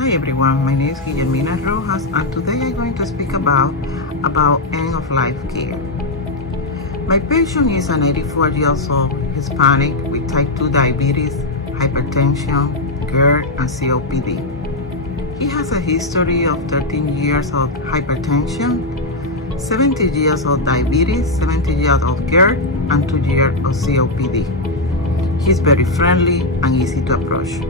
Hi everyone, my name is Guillermina Rojas and today I'm going to speak about end-of-life care. My patient is an 84 years old Hispanic with type 2 diabetes, hypertension, GERD, and COPD. He has a history of 13 years of hypertension, 70 years of diabetes, 70 years of GERD, and 2 years of COPD. He's very friendly and easy to approach.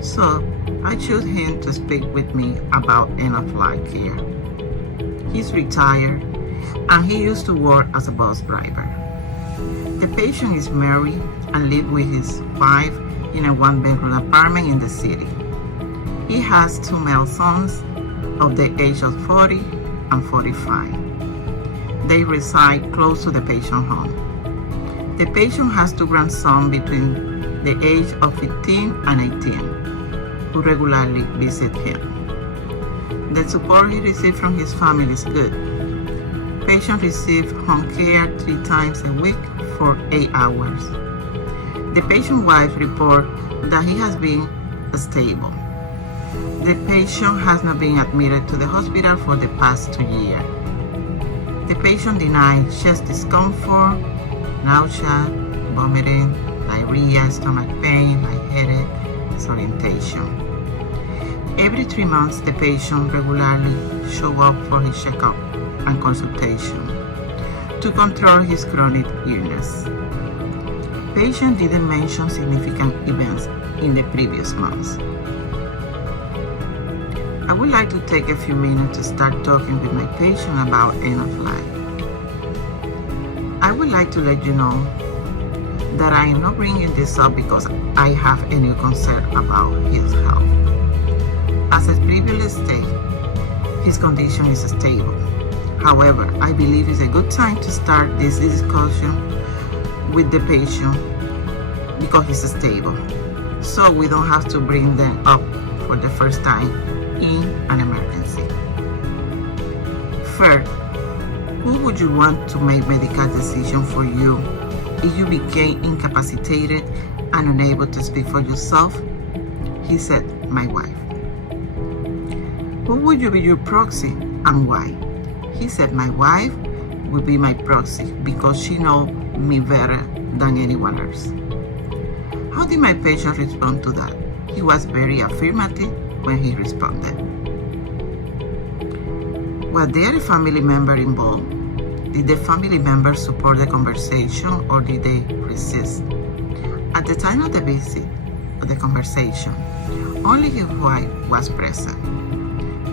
So I chose him to speak with me about end-of-life care. He's retired and he used to work as a bus driver. The patient is married and lives with his wife in a one-bedroom apartment in the city. He has 2 male sons of the age of 40 and 45. They reside close to the patient home. The patient has 2 grandsons between the age of 15 and 18. Who regularly visit him. The support he receives from his family is good. Patient receives home care 3 times a week for 8 hours. The patient's wife reports that he has been stable. The patient has not been admitted to the hospital for the past 2 years. The patient denies chest discomfort, nausea, vomiting, diarrhea, stomach pain, lightheaded, disorientation. Every 3 months, the patient regularly shows up for his checkup and consultation to control his chronic illness. Patient didn't mention significant events in the previous months. I would like to take a few minutes to start talking with my patient about end of life. I would like to let you know that I am not bringing this up because I have any concern about his health. As I previously stated, his condition is stable. However, I believe it's a good time to start this discussion with the patient because he's stable, so we don't have to bring them up for the first time in an emergency. First, who would you want to make medical decision for you if you became incapacitated and unable to speak for yourself? He said, my wife. Who would you be your proxy and why? He said, my wife would be my proxy because she knows me better than anyone else. How did my patient respond to that? He was very affirmative when he responded. Was there a family member involved? Did the family members support the conversation or did they resist? At the time of the visit, of the conversation, only his wife was present.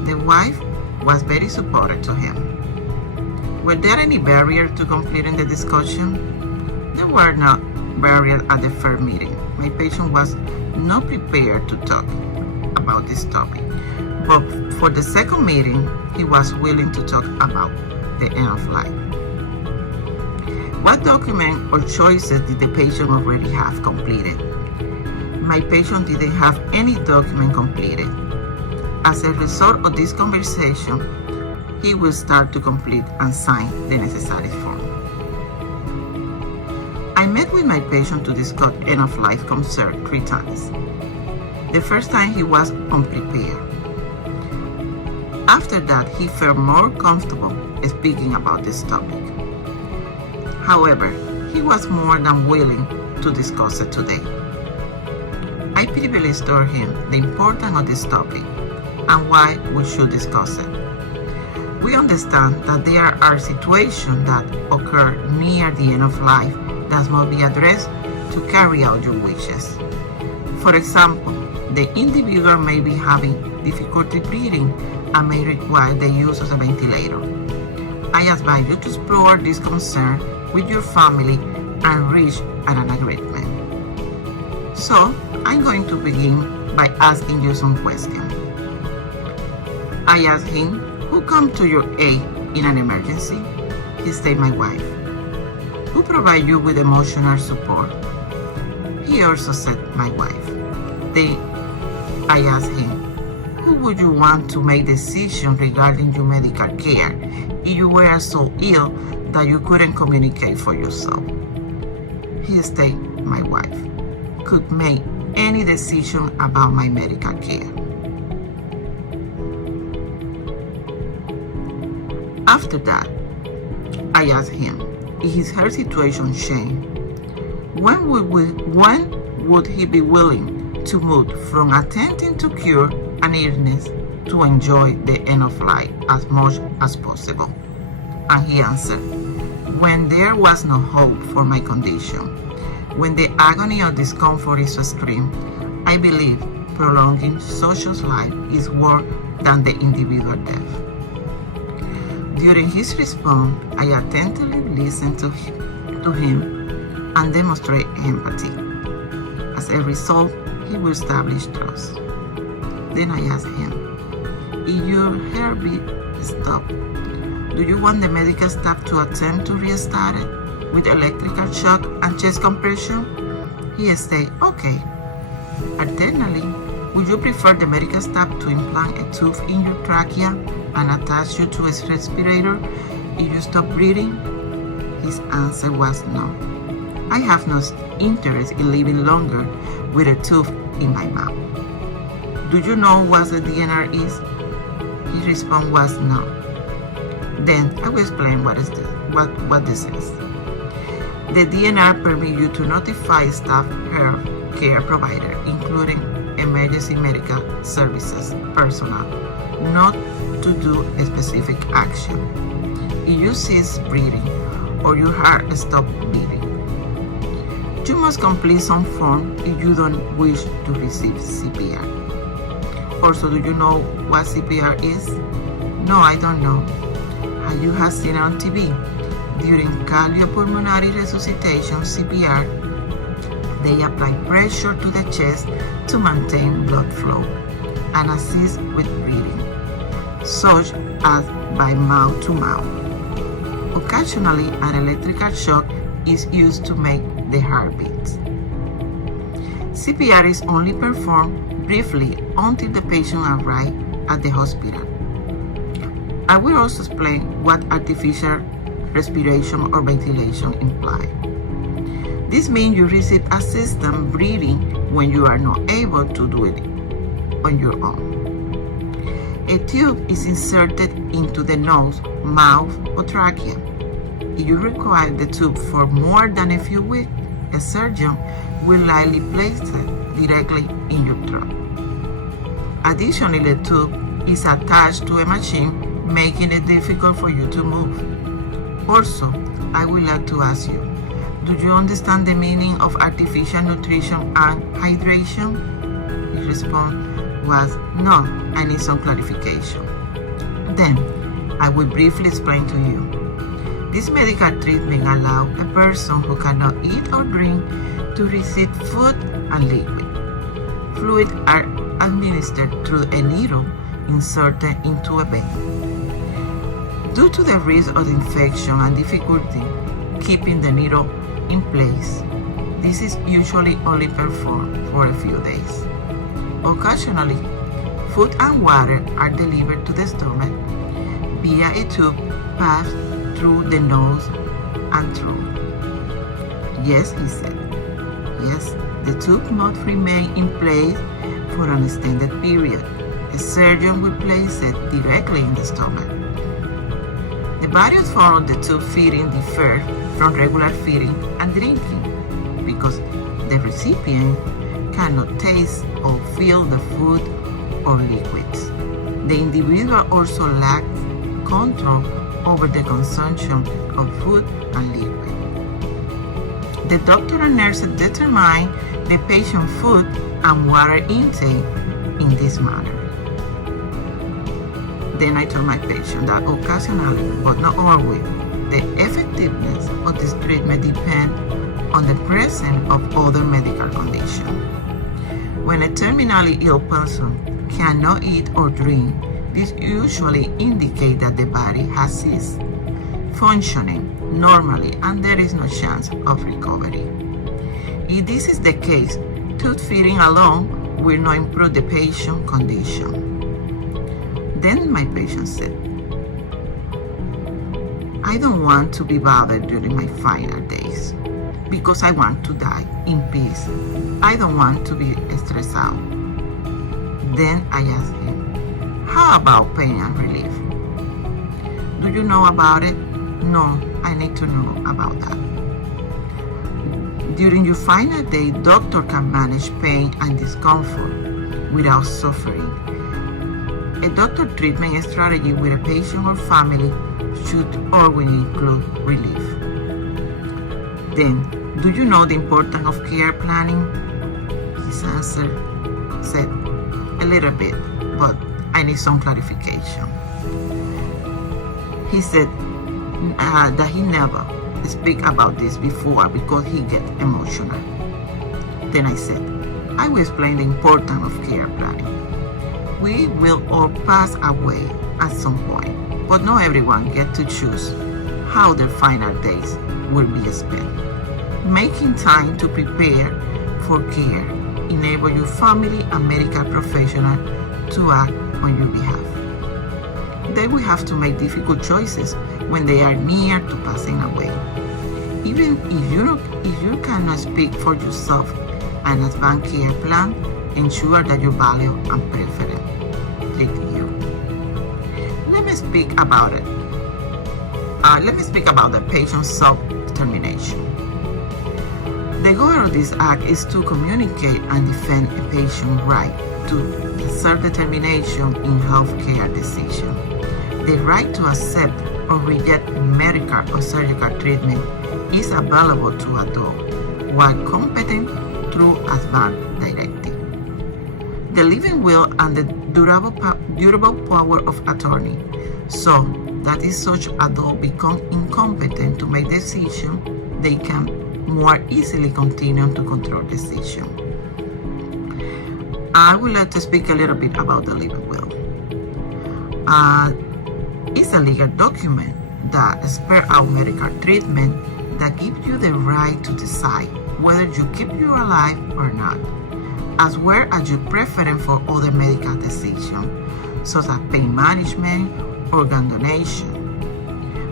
The wife was very supportive to him. Were there any barriers to completing the discussion? There were no barriers at the first meeting. My patient was not prepared to talk about this topic, but for the second meeting, he was willing to talk about the end of life. What document or choices did the patient already have completed? My patient didn't have any document completed. As a result of this conversation, he will start to complete and sign the necessary form. I met with my patient to discuss end of life concern 3 times. The first time he was unprepared. After that, he felt more comfortable speaking about this topic. However, he was more than willing to discuss it today. I previously told him the importance of this topic and why we should discuss it. We understand that there are situations that occur near the end of life that must be addressed to carry out your wishes. For example, the individual may be having difficulty breathing and may require the use of a ventilator. I advise you to explore this concern with your family and reach an agreement. So, I'm going to begin by asking you some questions. I asked him, who come to your aid in an emergency? He said, my wife. Who provide you with emotional support? He also said, my wife. I asked him, who would you want to make decisions regarding your medical care if you were so ill that you couldn't communicate for yourself? He said, my wife could make any decision about my medical care. After that, I asked him, is her situation changed? When would he be willing to move from attempting to cure an illness to enjoy the end of life as much as possible? And he answered, when there was no hope for my condition, when the agony of discomfort is so extreme, I believe prolonging such a life is worse than the individual death. During his response, I attentively listened to him and demonstrated empathy. As a result, he will establish trust. Then I asked him, if your heartbeat stopped, do you want the medical staff to attempt to restart it with electrical shock and chest compression? He said, okay. Alternately, would you prefer the medical staff to implant a tube in your trachea and attach you to a respirator if you stop breathing? His answer was no. I have no interest in living longer with a tube in my mouth. Do you know what the DNR is? His response was no. Then I will explain what this is. The DNR permits you to notify staff health care provider, including emergency medical services personnel, not to do a specific action. If you cease breathing or your heart stops beating, you must complete some form if you don't wish to receive CPR. Also, do you know what CPR is? No, I don't know. You have seen it on TV. During cardiopulmonary resuscitation (CPR), they apply pressure to the chest to maintain blood flow and assist with breathing, such as by mouth to mouth. Occasionally, an electrical shock is used to make the heart beat. CPR is only performed briefly until the patient arrives at the hospital. I will also explain what artificial respiration or ventilation imply. This means you receive assisted breathing when you are not able to do it on your own. A tube is inserted into the nose, mouth, or trachea. If you require the tube for more than a few weeks, a surgeon will likely place it directly in your throat. Additionally, the tube is attached to a machine, making it difficult for you to move. Also, I would like to ask you, do you understand the meaning of artificial nutrition and hydration? His response was, no, I need some clarification. Then, I will briefly explain to you. This medical treatment allows a person who cannot eat or drink to receive food and liquid. Fluids are administered through a needle inserted into a vein. Due to the risk of infection and difficulty keeping the needle in place, this is usually only performed for a few days. Occasionally, food and water are delivered to the stomach via a tube passed through the nose and throat. Yes, he said. Yes, the tube must remain in place for an extended period. A surgeon will place it directly in the stomach. The various forms of the tube feeding differ from regular feeding and drinking because the recipient cannot taste or feel the food or liquids. The individual also lacks control over the consumption of food and liquid. The doctor and nurse determine the patient's food and water intake in this manner. Then I told my patient that occasionally, but not always, the effectiveness of this treatment depends on the presence of other medical conditions. When a terminally ill person cannot eat or drink, this usually indicates that the body has ceased functioning normally and there is no chance of recovery. If this is the case, tube feeding alone will not improve the patient's condition. Then my patient said, I don't want to be bothered during my final days because I want to die in peace. I don't want to be stressed out. Then I asked him, how about pain and relief? Do you know about it? No, I need to know about that. During your final day, doctor can manage pain and discomfort without suffering. A doctor treatment strategy with a patient or family should always include relief. Then, do you know the importance of care planning? His answer said, a little bit, but I need some clarification. He said that he never speak about this before because he gets emotional. Then I said, I will explain the importance of care planning. We will all pass away at some point, but not everyone gets to choose how their final days will be spent. Making time to prepare for care enable your family and medical professional to act on your behalf. They will have to make difficult choices when they are near to passing away. Even if you cannot speak for yourself, an advanced care plan ensures that your value and preference lead you. Let me speak about it. Let me speak about the patient's self-determination. The goal of this act is to communicate and defend a patient's right to self-determination in healthcare decisions. The right to accept or reject medical or surgical treatment is available to adults while competent through advance directive. The living will and the durable power of attorney, so that if such adult become incompetent to make decisions, they can more easily continue to control decisions. I would like to speak a little bit about the living will. It's a legal document that spells out medical treatment that gives you the right to decide whether you keep you alive or not, as well as your preference for other medical decisions, such as pain management, organ donation.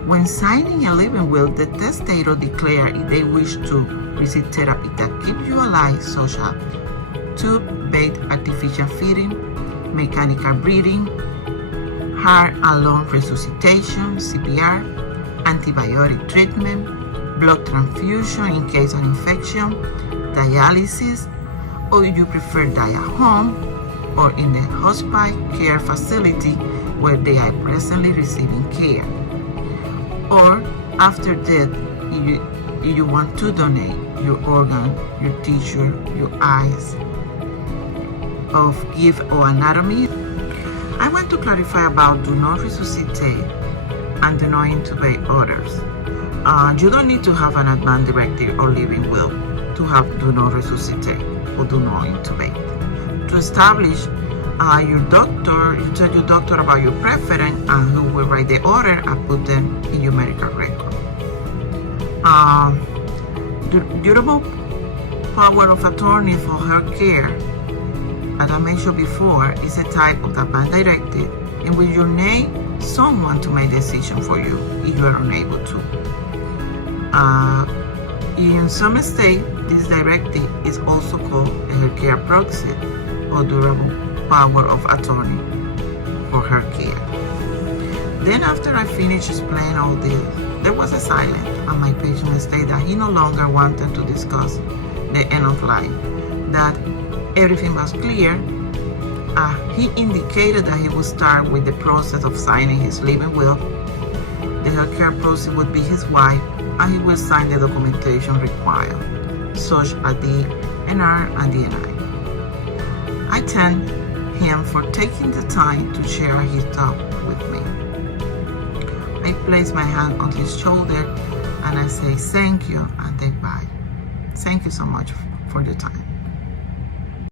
When signing a living will, the testator declares if they wish to receive therapy that keeps you alive, such as tube-based artificial feeding, mechanical breathing, heart and lung resuscitation, CPR, antibiotic treatment, blood transfusion in case of infection, dialysis, or if you prefer die at home or in the hospice care facility where they are presently receiving care. Or after death, if you want to donate your organ, your tissue, your eyes, of gift or anatomy. I want to clarify about do not resuscitate and do not intubate others. You don't need to have an advance directive or living will to have do not resuscitate or do not intubate. To establish your doctor, you tell your doctor about your preference and who will write the order and put them in your medical record. Durable power of attorney for health care, as I mentioned before, is a type of advance directive in which you name someone to make decision for you if you are unable to. In some states, this directive is also called a healthcare proxy or durable power of attorney for healthcare. Then after I finished explaining all this, there was a silence and my patient stated that he no longer wanted to discuss the end of life, that everything was clear. He indicated that he would start with the process of signing his living will. The healthcare process would be his wife, and he will sign the documentation required, such as DNR and DNI. I thank him for taking the time to share his thought with me. I place my hand on his shoulder and I say thank you and then bye. Thank you so much for your time.